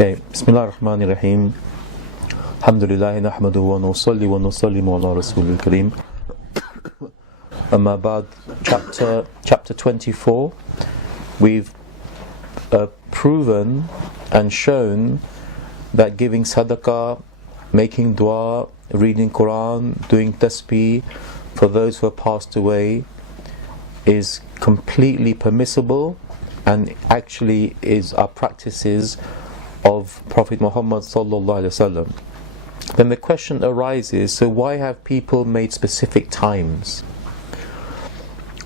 Okay, Bismillah ar-Rahman ar-Rahim. Alhamdulillah, nahmaduhu wa nusalli wa nusallimu ala rasulil kareem. Amma ba'd, chapter 24. We've proven and shown that giving sadaqah, making dua, reading Qur'an, doing tasbih for those who have passed away is completely permissible and actually is our practices of Prophet Muhammad sallallahu alaihi wasallam. Then the question arises, so why have people made specific times?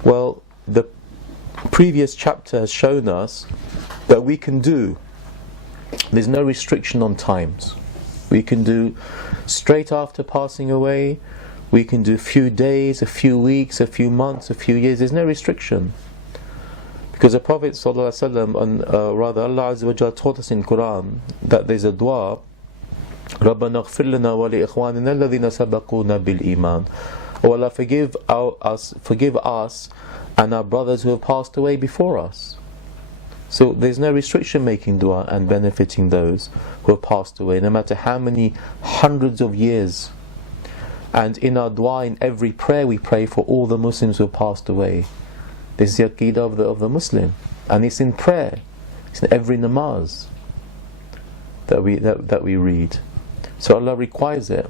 Well, the previous chapter has shown us that we can do, there's no restriction on times. We can do straight after passing away, we can do a few days, a few weeks, a few months, a few years, there's no restriction. Because the Prophet ﷺ, and rather Allah Azza wa Jalla taught us in Qur'an that there's a dua, رَبَّنَا اغْفِرْ لَنَا وَلِإِخْوَانِنَا الَّذِينَ سَبَقُونَا بِالْإِيمَانِ. Oh Allah, forgive us and our brothers who have passed away before us. So there's no restriction making dua and benefiting those who have passed away, no matter how many hundreds of years. And in our dua, in every prayer, we pray for all the Muslims who have passed away. This is the Aqeeda of the Muslim, and it's in prayer, it's in every namaz that we read. So Allah requires it.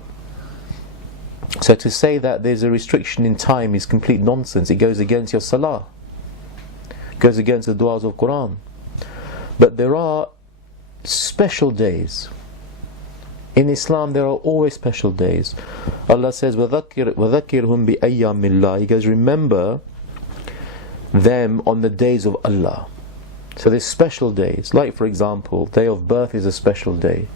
So to say that there's a restriction in time is complete nonsense. It goes against your salah, it goes against the du'as of Qur'an. But there are special days. In Islam there are always special days. Allah says, وَذَكِّرْهُمْ بِأَيَّامِ اللَّهِ. He goes, remember them on the days of Allah. So there's special days, like for example, day of birth is a special day,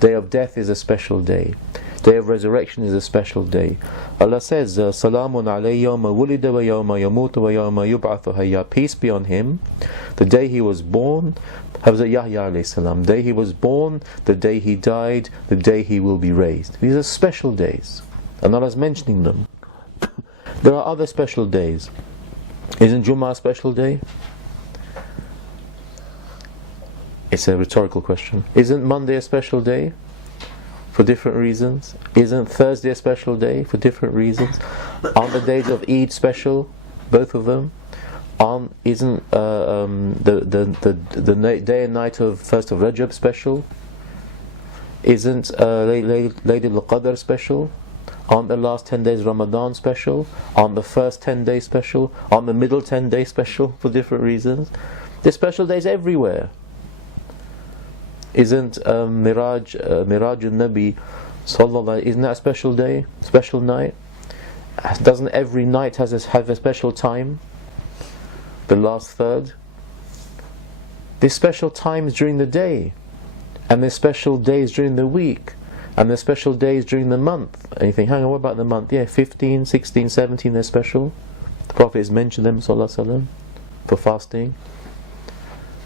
day of death is a special day, day of resurrection is a special day. Allah says, Salamun alayhi yawma wulida wa yawma yamutu wa yawma yub'athu hayya. Peace be on him, the day he was born, Hazrat Yahya alayhi salam, day he was born, the day he died, the day he will be raised. These are special days, and Allah is mentioning them. There are other special days. Isn't Jummah a special day? It's a rhetorical question. Isn't Monday a special day? For different reasons. Isn't Thursday a special day? For different reasons. Aren't the days of Eid special? Both of them. Isn't the day and night of 1st of Rajab special? Isn't Laylatul Qadr special? Aren't the last 10 days of Ramadan special? Aren't the first 10 days special? Aren't the middle 10 days special for different reasons? There's special days everywhere. Isn't Miraj al-Nabi sallallahu, isn't that a special day? Special night? Doesn't every night have a special time? The last third? There's special times during the day, and there's special days during the week, and there's special days during the month. And you think, hang on, what about the month? Yeah, 15, 16, 17, they're special. The Prophet has mentioned them, sallallahu alaihi wasallam, for fasting.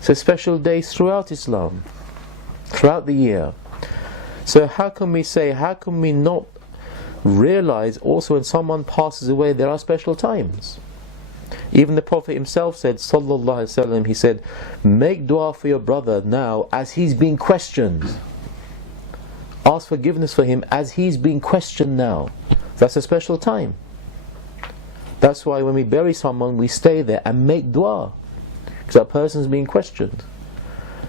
So special days throughout Islam, throughout the year. So how can we not realize also when someone passes away there are special times? Even the Prophet himself said, sallallahu alaihi wasallam, he said, make dua for your brother now as he's being questioned. Ask forgiveness for him as he's being questioned now. That's a special time. That's why when we bury someone, we stay there and make dua, because that person's being questioned.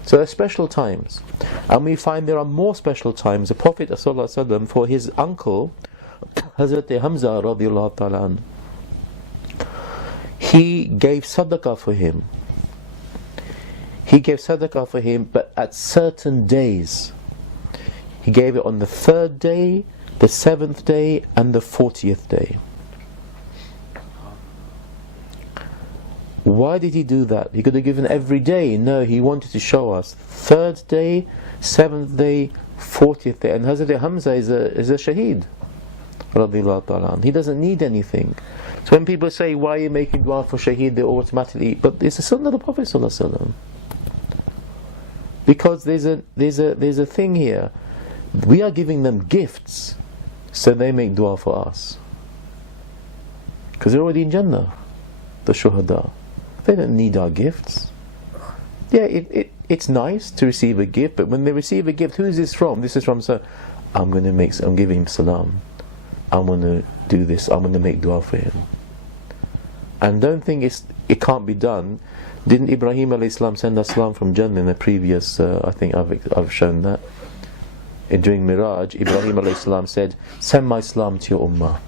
So there are special times, and we find there are more special times. The Prophet ﷺ, for his uncle Hazrat Hamza radiallahu ta'ala, he gave sadaqah for him. He gave sadaqah for him, but at certain days. He gave it on the 3rd day, the 7th day, and the 40th day. Why did he do that? He could have given every day. No, he wanted to show us 3rd day, 7th day, 40th day. And Hazrat Hamza is a shaheed. He doesn't need anything. So when people say, why are you making dua for shaheed, they automatically, but it's a sunnah of the Prophet ﷺ. Because there's a thing here. We are giving them gifts, so they make dua for us. Because they're already in Jannah, the shuhada. They don't need our gifts. Yeah, it's nice to receive a gift, but when they receive a gift, who is this from? This is from, so I'm giving him salam. I'm going to do this. I'm going to make dua for him. And don't think it can't be done. Didn't Ibrahim alayhi salam send us salam from Jannah in the previous? I think I've shown that. During Miraj, Ibrahim alayhi salam said, "Send my salam to your ummah."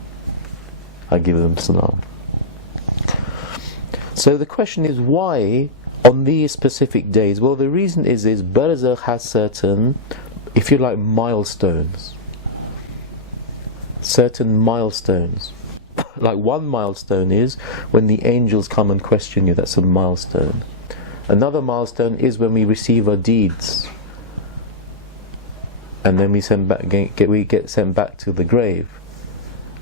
I give them salam. So the question is, why on these specific days? Well, the reason is Barzakh has certain, if you like, milestones. Certain milestones. Like one milestone is when the angels come and question you. That's a milestone. Another milestone is when we receive our deeds, and then we get sent back to the grave.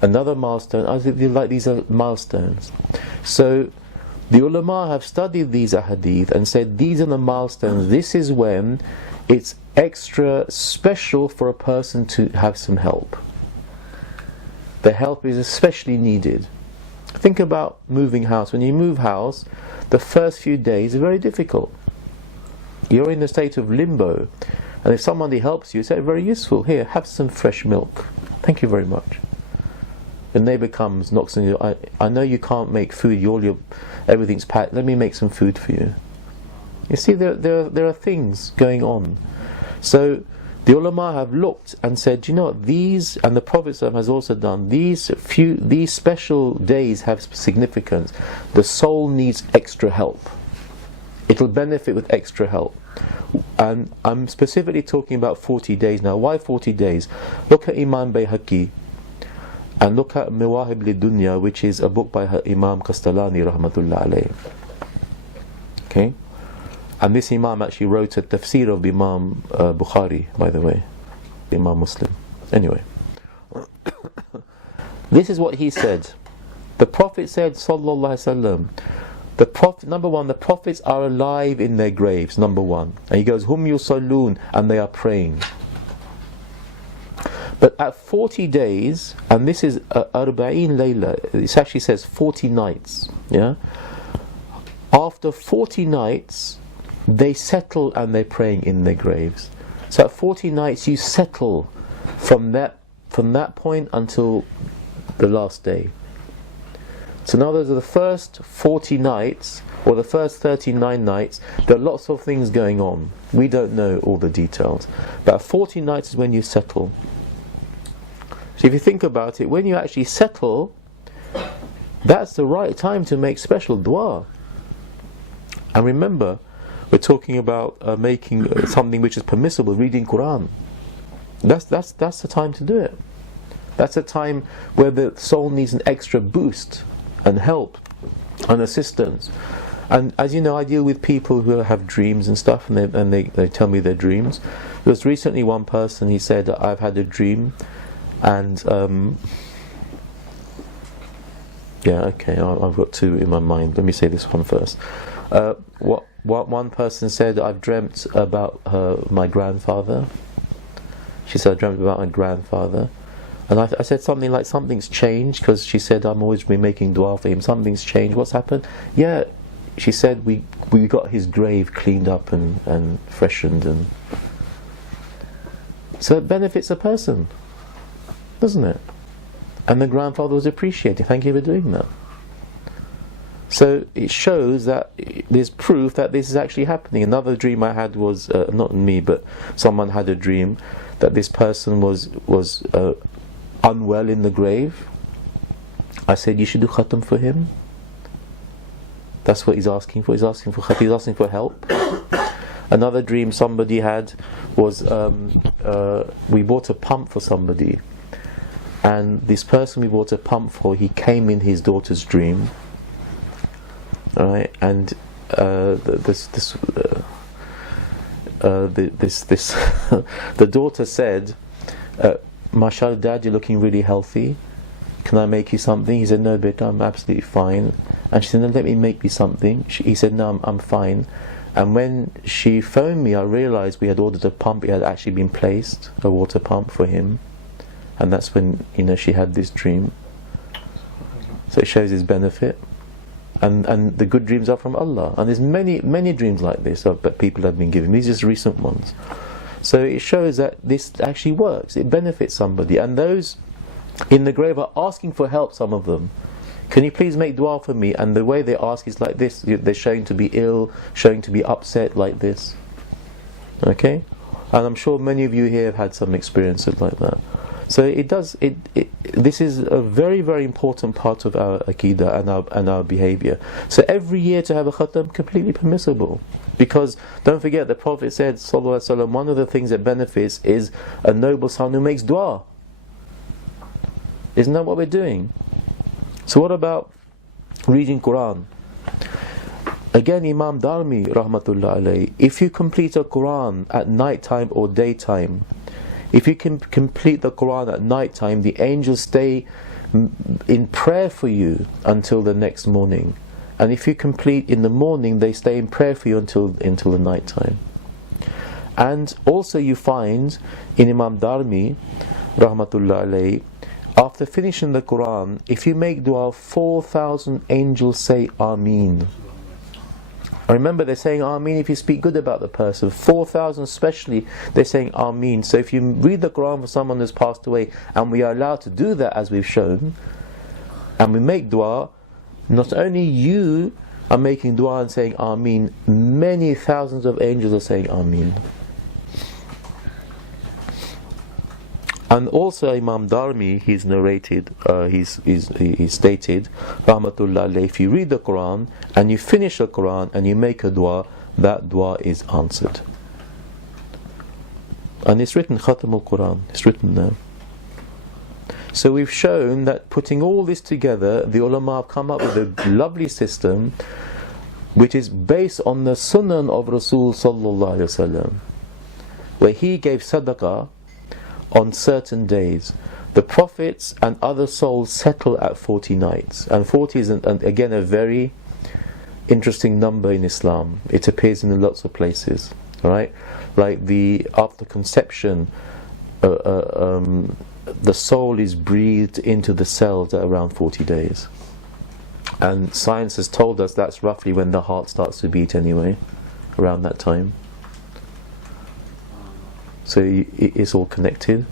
Another milestone. I think these are milestones. So the ulama have studied these ahadith and said these are the milestones. This is when it's extra special for a person to have some help. The help is especially needed. Think about moving house. When you move house, the first few days are very difficult. You're in a state of limbo, and if somebody helps you, it's very useful. Here, have some fresh milk. Thank you very much. The neighbour comes, knocks on you. I know you can't make food. Everything's packed. Let me make some food for you. You see, there are things going on. So the ulama have looked and said, you know what, these, and the Prophet has also done, these special days have significance. The soul needs extra help. It'll benefit with extra help. And I'm specifically talking about 40 days now. Why 40 days? Look at Imam Bayhaqi and look at Mawahib Lidunya, which is a book by Imam Kastalani rahmatullah alayhi. Okay? And this Imam actually wrote a tafsir of Imam Bukhari, by the way, Imam Muslim. Anyway, this is what he said. The Prophet said, sallallahu alaihi wasallam, number one, the Prophets are alive in their graves, number one. And he goes, hum yusallun, and they are praying. But at 40 days, and this is arba'in layla, it actually says 40 nights. Yeah. After 40 nights, they settle and they're praying in their graves. So at 40 nights you settle from that point until the last day. So now those are the first 40 nights, or the first 39 nights, there are lots of things going on. We don't know all the details. But at 40 nights is when you settle. So if you think about it, when you actually settle, that's the right time to make special dua. And remember, we're talking about making something which is permissible, reading Qur'an. That's the time to do it. That's a time where the soul needs an extra boost and help and assistance. And as you know, I deal with people who have dreams and stuff, and they tell me their dreams. There was recently one person, he said, I've had a dream, and I've got two in my mind. Let me say this one first. What one person said, I've dreamt about my grandfather. She said, I dreamt about my grandfather. And I said something like, something's changed, because she said, I'm always been making dua for him. Something's changed. What's happened? Yeah, she said, we got his grave cleaned up and freshened. And so it benefits a person, doesn't it? And the grandfather was appreciated. Thank you for doing that. So it shows that there's proof that this is actually happening. Another dream I had was, not me, but someone had a dream that this person was unwell in the grave. I said, you should do khatam for him. That's what he's asking for. He's asking for khatam. He's asking for help. Another dream somebody had was, we bought a pump for somebody, and this person we bought a pump for, he came in his daughter's dream. Right, and the daughter said, "Mashallah, Dad, you're looking really healthy. Can I make you something?" He said, "No, beta, I'm absolutely fine." And she said, "No, let me make you something." He said, "No, I'm fine." And when she phoned me, I realised we had ordered a pump. It had actually been placed, a water pump for him, and that's when she had this dream. So it shows his benefit. and the good dreams are from Allah. And there's many dreams like this that people have been given. These are just recent ones. So it shows that this actually works. It benefits somebody. And those in the grave are asking for help, some of them. Can you please make dua for me? And the way they ask is like this. They're showing to be ill, showing to be upset like this. Okay? And I'm sure many of you here have had some experiences like that. So this is a very, very important part of our Aqeeda and our behavior. So every year to have a khatam, completely permissible. Because don't forget, the Prophet said, Sallallahu Alaihi Wasallam, one of the things that benefits is a noble son who makes dua. Isn't that what we're doing? So what about reading Qur'an? Again, Imam Darmi, rahmatullah alayhi, if you complete a Qur'an at night time or daytime, if you can complete the Qur'an at night time, the angels stay in prayer for you until the next morning. And if you complete in the morning, they stay in prayer for you until the night time. And also you find in Imam Darmi, rahmatullah alayhi, after finishing the Qur'an, if you make dua, 4,000 angels say Ameen. I remember they're saying Ameen if you speak good about the person. 4,000 especially, they're saying Ameen. So if you read the Qur'an for someone who's passed away, and we are allowed to do that as we've shown, and we make dua, not only you are making dua and saying Ameen, many thousands of angels are saying Ameen. And also Imam Darmi, he's narrated, he stated, rahmatullah alayhi, if you read the Qur'an and you finish the Qur'an and you make a dua, that dua is answered. And it's written, Khatam al-Qur'an, it's written there. So we've shown that putting all this together, the ulama have come up with a lovely system which is based on the sunnah of Rasul sallallahu alaihi wasallam, where he gave sadaqah on certain days. The prophets and other souls settle at 40 nights, and 40 is again a very interesting number in Islam. It appears in lots of places, right? Like after conception, the soul is breathed into the cells at around 40 days, and science has told us that's roughly when the heart starts to beat anyway, around that time. So it's all connected.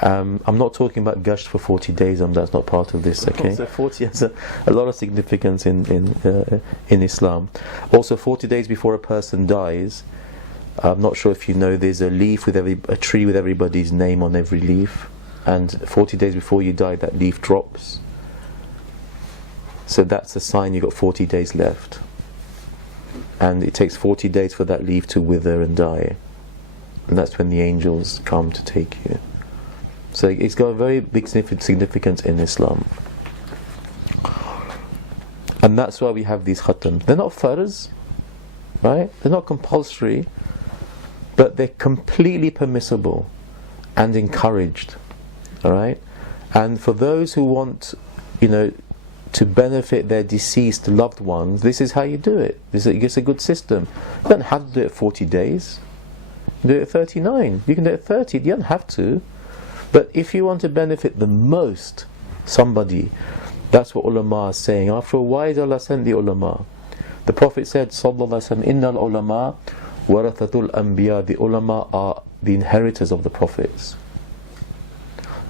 I'm not talking about gush for 40 days, that's not part of this, okay? So 40 has a lot of significance in Islam. Also, 40 days before a person dies, I'm not sure if you know, there's a tree with everybody's name on every leaf, and 40 days before you die, that leaf drops. So that's a sign you've got 40 days left. And it takes 40 days for that leaf to wither and die. And that's when the angels come to take you. So it's got a very big significance in Islam. And that's why we have these khatams. They're not farz, right? They're not compulsory, but they're completely permissible and encouraged. Alright? And for those who want, to benefit their deceased loved ones, this is how you do it. It's a good system. You don't have to do it 40 days. Do it at 39. You can do it at 30. You don't have to. But if you want to benefit the most somebody, that's what ulama are saying. After all, why is Allah sent the ulama? The Prophet said, Sallallahu Alaihi Wasallam, Innal ulama warathatul anbiya. The ulama are the inheritors of the prophets.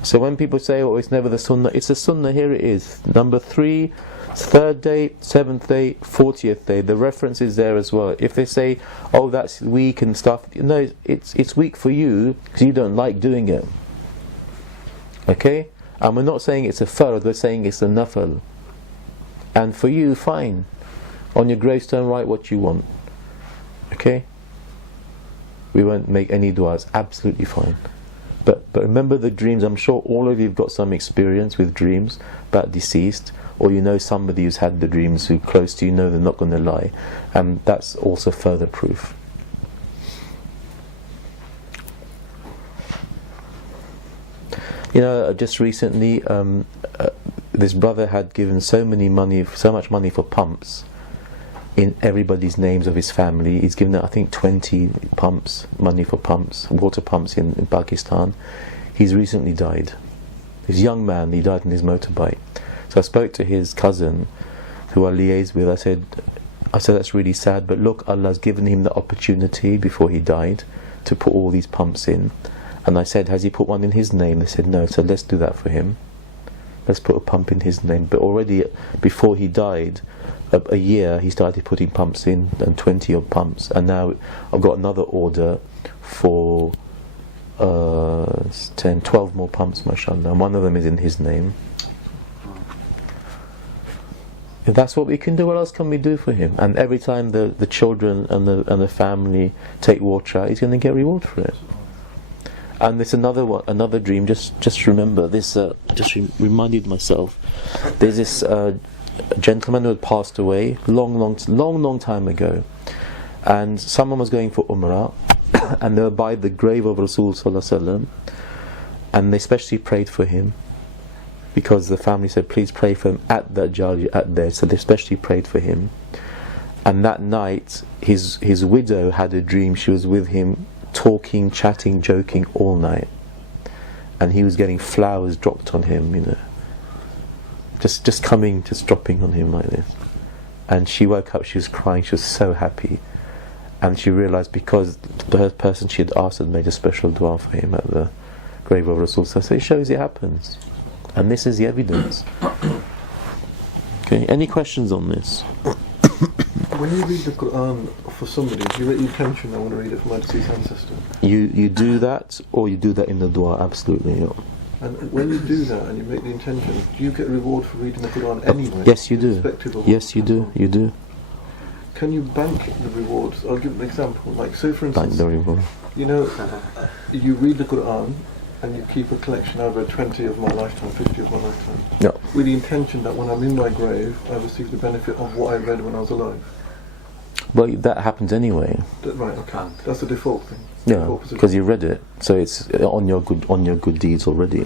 So when people say, oh, it's never the sunnah, it's the sunnah. Here it is. Number 3, 3rd day, 7th day, 40th day. The reference is there as well. If they say, oh, that's weak and stuff, no, it's weak for you because you don't like doing it. Okay? And we're not saying it's a fard, we're saying it's a nafal. And for you, fine. On your gravestone, write what you want. Okay? We won't make any du'as. Absolutely fine. But remember the dreams. I'm sure all of you have got some experience with dreams about deceased, or you know somebody who's had the dreams who's close to you, know they're not going to lie. And that's also further proof. Just recently, this brother had given so much money for pumps in everybody's names of his family. He's given, I think, 20 money for pumps, water pumps in Pakistan. He's recently died. He's a young man, he died on his motorbike. So I spoke to his cousin, who I liaised with, I said that's really sad, but look, Allah's given him the opportunity before he died to put all these pumps in. And I said, has he put one in his name? They said no, so let's do that for him. Let's put a pump in his name. But already before he died, a year, he started putting pumps in, and 20 odd pumps. And now I've got another order for 10, 12 more pumps, mashallah. And one of them is in his name. If that's what we can do, what else can we do for him? And every time the children and the family take water out, he's going to get reward for it. And there's another dream. Just remember this. Reminded myself. There's this gentleman who had passed away long time ago, and someone was going for Umrah, and they were by the grave of Rasul sallallahu alaihi wasallam, and they specially prayed for him, because the family said, please pray for him at that jar at there. So they specially prayed for him. And that night, his widow had a dream. She was with him, talking, chatting, joking all night, and he was getting flowers dropped on him, just dropping on him like this. And she woke up, she was crying, she was so happy, and she realised because the person she had asked had made a special dua for him at the grave of Rasul. So it shows it happens, and this is the evidence. Okay, any questions on this? When you read the Qur'an for somebody, do you make the intention, I want to read it for my deceased ancestor? You do that, or you do that in the dua, absolutely. Yeah. And when you do that and you make the intention, do you get a reward for reading the Qur'an anyway? Yes, you do. Yes, you do. You do. Can you bank the rewards? I'll give an example. Like, say for instance, bank the reward. You read the Qur'an and you keep a collection over 20 of my lifetime, 50 of my lifetime. Yeah. With the intention that when I'm in my grave, I receive the benefit of what I read when I was alive. Well, that happens anyway. Right, okay. That's the default thing. Yeah, because you read it, so it's on your good deeds already.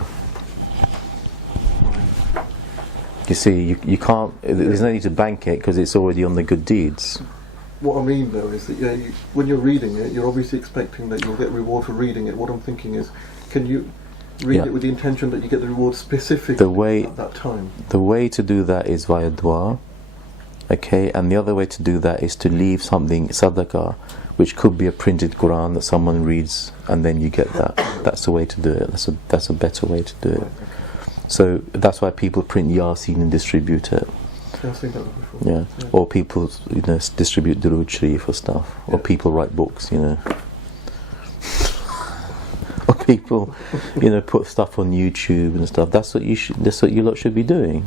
You see, you can't. There's no need to bank it because it's already on the good deeds. What I mean though is that when you're reading it, you're obviously expecting that you'll get reward for reading it. What I'm thinking is, can you read it with the intention that you get the reward specifically at that time? The way to do that is via dua. Okay, and the other way to do that is to leave something, sadaqah, which could be a printed Qur'an that someone reads, and then you get that. That's the way to do it. That's a better way to do it. So that's why people print Yasin and distribute it. I've seen that before. Yeah, or people distribute Durood Sharif or stuff, or people write books, or people put stuff on YouTube and stuff. That's what you lot should be doing.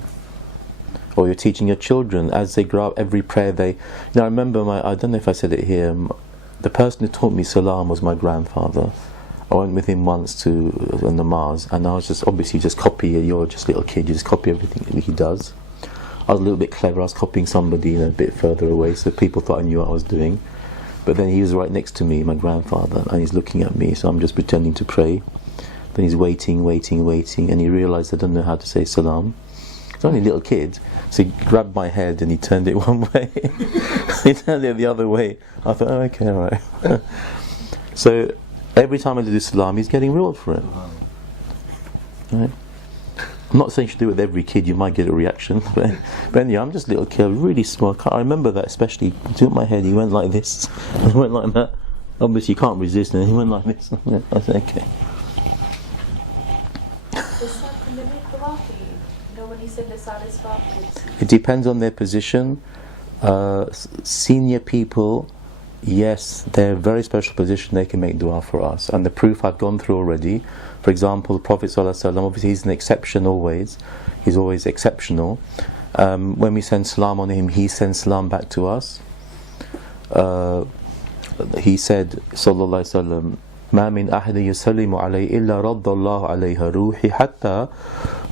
Or you're teaching your children as they grow up, every prayer I remember I don't know if I said it here, the person who taught me salam was my grandfather. I went with him once to a namaz, and I was just copy. You're just a little kid, you just copy everything he does. I was a little bit clever, I was copying somebody a bit further away, so people thought I knew what I was doing. But then he was right next to me, my grandfather, and he's looking at me, so I'm just pretending to pray. Then he's waiting, and he realised I don't know how to say salam. He's only a little kid, so he grabbed my head and he turned it one way. He turned it the other way. I thought, oh, okay, alright. So every time I do salam, he's getting reward for it. Right? I'm not saying you should do it with every kid, you might get a reaction. But anyway, I'm just a little kid, really small. I remember that especially. He took my head, he went like this, and he went like that. Obviously, you can't resist, and he went like this. I said, okay. It depends on their position. Senior people, yes, they're a very special position, they can make dua for us. And the proof I've gone through already, for example, the Prophet ﷺ, obviously he's an exception always, he's always exceptional. When we send salam on him, he sends salam back to us. He said, sallallahu alaihi wasallam, ما من أحد يسلم علي إلا رد الله عليها روحي حتى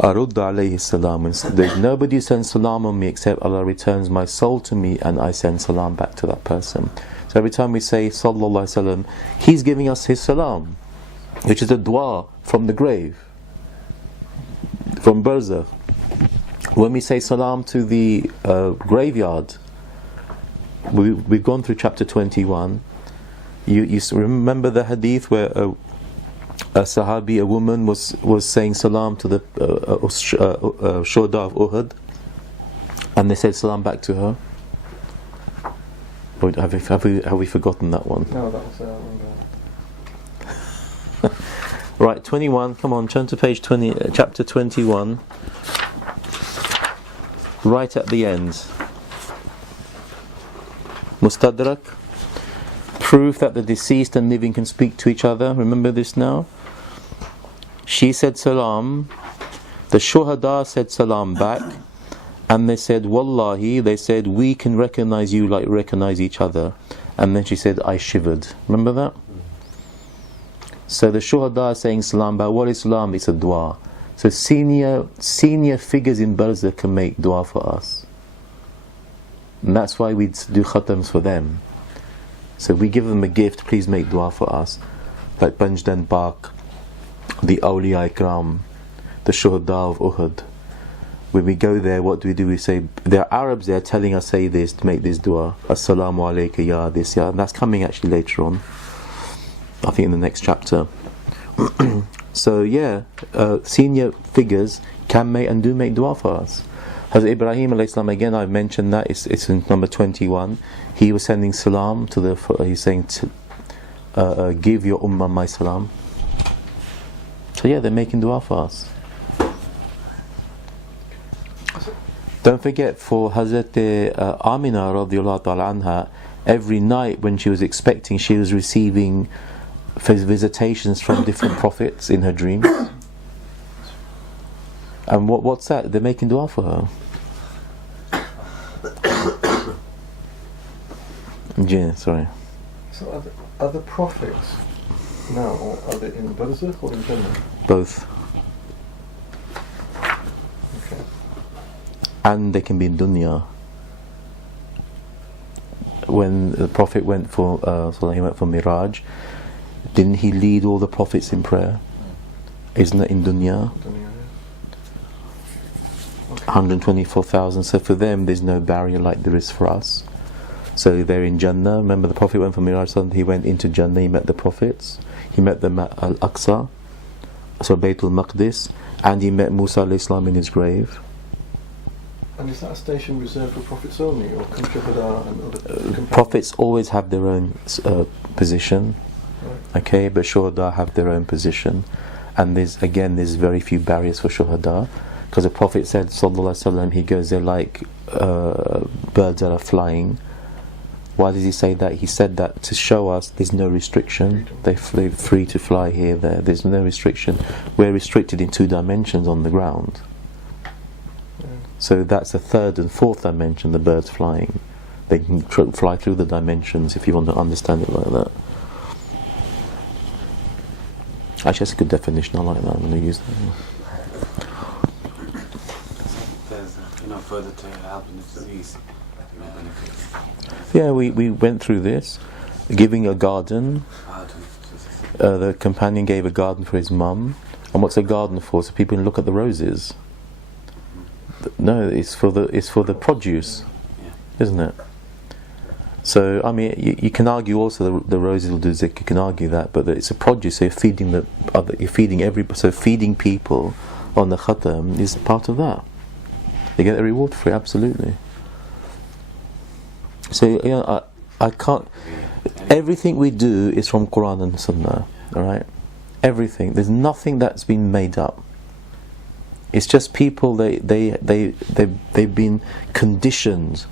أرد عليه السلام. There's nobody who sends salam on me except Allah returns my soul to me and I send salam back to that person. So every time we say sallallahu alaihi wasallam, he's giving us his salam, which is a dua from the grave, from barzakh. When we say salam to the graveyard, we've gone through chapter 21. You remember the hadith where a sahabi, a woman, was saying salam to the shuhada of Uhud, And they said salam back to her. Or have we forgotten that one? No, that was Right, 21. Come on, turn to page 20, chapter 21. Right at the end. Mustadrak. Proof that the deceased and living can speak to each other. Remember this now? She said salam. The shuhada said salam back. And they said, Wallahi, they said, we can recognize you like recognize each other. And then she said, I shivered. Remember that? So the shuhada is saying salam back. What is salam? It's a dua. So senior figures in barzakh can make dua for us. And that's why we do khatams for them. So we give them a gift, please make dua for us. Like Banjdan Pak, the awliya ikram, the shuhada of Uhud. When we go there, what do? We say, there are Arabs there telling us say this, to make this dua. Assalamu alayka ya this ya. And that's coming actually later on. I think in the next chapter. So yeah, senior figures can make and do make dua for us. Hazrat Ibrahim alayhi salam, again I've mentioned that, it's in number 21. He was sending salam to he's saying, give your ummah my salam. So yeah, they're making dua for us. Don't forget, for Hazrat Amina radiallahu ta'ala anha, every night when she was expecting, she was receiving visitations from different prophets in her dreams. And what's that? They're making dua for her. Yeah, sorry. So are the prophets now, or are they in barzakh or in Jannah? Both. Okay. And they can be in dunya. When the Prophet went for Miraj, didn't he lead all the prophets in prayer? Isn't it in dunya? 124,000. So for them, there's no barrier like there is for us. So they're in Jannah. Remember, the Prophet went for Miraj. He went into Jannah. He met the prophets. He met them at Al-Aqsa, so Baytul Maqdis, and he met Musa alayhi salam in his grave. And is that a station reserved for prophets only, or can shuhada and other companions? Prophets always have their own position, right. Okay, but shuhada have their own position, and there's very few barriers for shuhada, because the Prophet said, sallallahu alaihi wasallam, he goes, they're like birds that are flying. Why does he say that? He said that to show us there's no restriction. They're free to fly here, there. There's no restriction. We're restricted in 2 dimensions on the ground. So that's the 3rd and 4th dimension, the birds flying. They can fly through the dimensions if you want to understand it like that. Actually, that's a good definition. I like that. I'm going to use that. There's further to helping the disease. Yeah, we went through this. Giving a garden. The companion gave a garden for his mum. And what's a garden for? So people can look at the roses. No, it's for the produce, isn't it? So I mean, you can argue also the roses will do zikr. You can argue that, but it's a produce. So you're feeding so feeding people on the khatam is part of that. They get a reward for it, absolutely. So I can't. Everything we do is from Qur'an and Sunnah. All right, everything. There's nothing that's been made up. It's just people, they've been conditioned,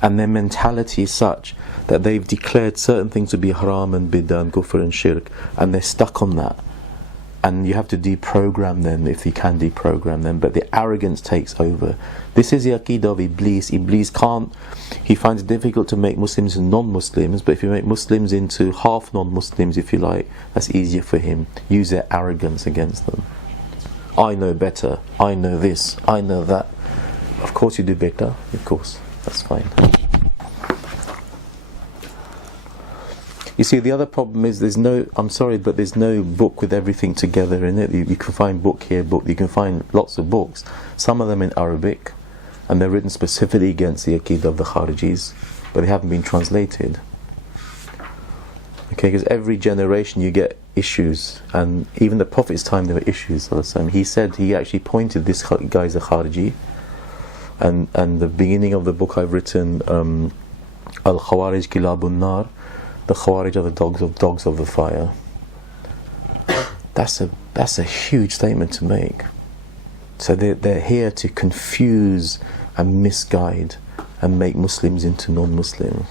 and their mentality is such that they've declared certain things to be haram and bid'ah and kufr and shirk, and they're stuck on that. And you have to deprogram them if you can deprogram them, but the arrogance takes over. This is the Aqeeda of Iblis. Iblis he finds it difficult to make Muslims into non-Muslims, but if you make Muslims into half non-Muslims, if you like, that's easier for him. Use their arrogance against them. I know better, I know this, I know that. Of course you do better, of course, that's fine. You see, the other problem is there's no book with everything together in it. You can find book here, book, you can find lots of books, some of them in Arabic, and they're written specifically against the Aqeeda of the Kharijis, but they haven't been translated. Okay, because every generation you get issues, and even the Prophet's time there were issues. He said, he actually pointed, this guy's a Khariji, and the beginning of the book I've written, Al-Khawarij Kilabun Nar, the Khawarij are the dogs of the fire. That's a huge statement to make. So they're here to confuse and misguide and make Muslims into non-Muslims.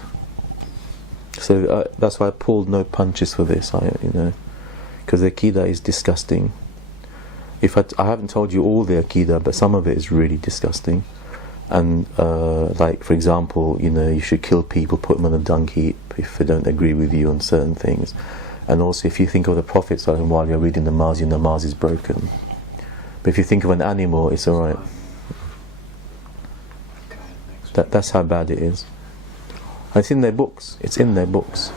So that's why I pulled no punches for this, because the Aqeeda is disgusting. I haven't told you all the Aqeeda, but some of it is really disgusting. And like, for example, you should kill people, put them on a dung heap if they don't agree with you on certain things. And also, if you think of the Prophet while you're reading the namaz, your namaz is broken. But if you think of an animal, it's alright. That's how bad it is. And it's in their books.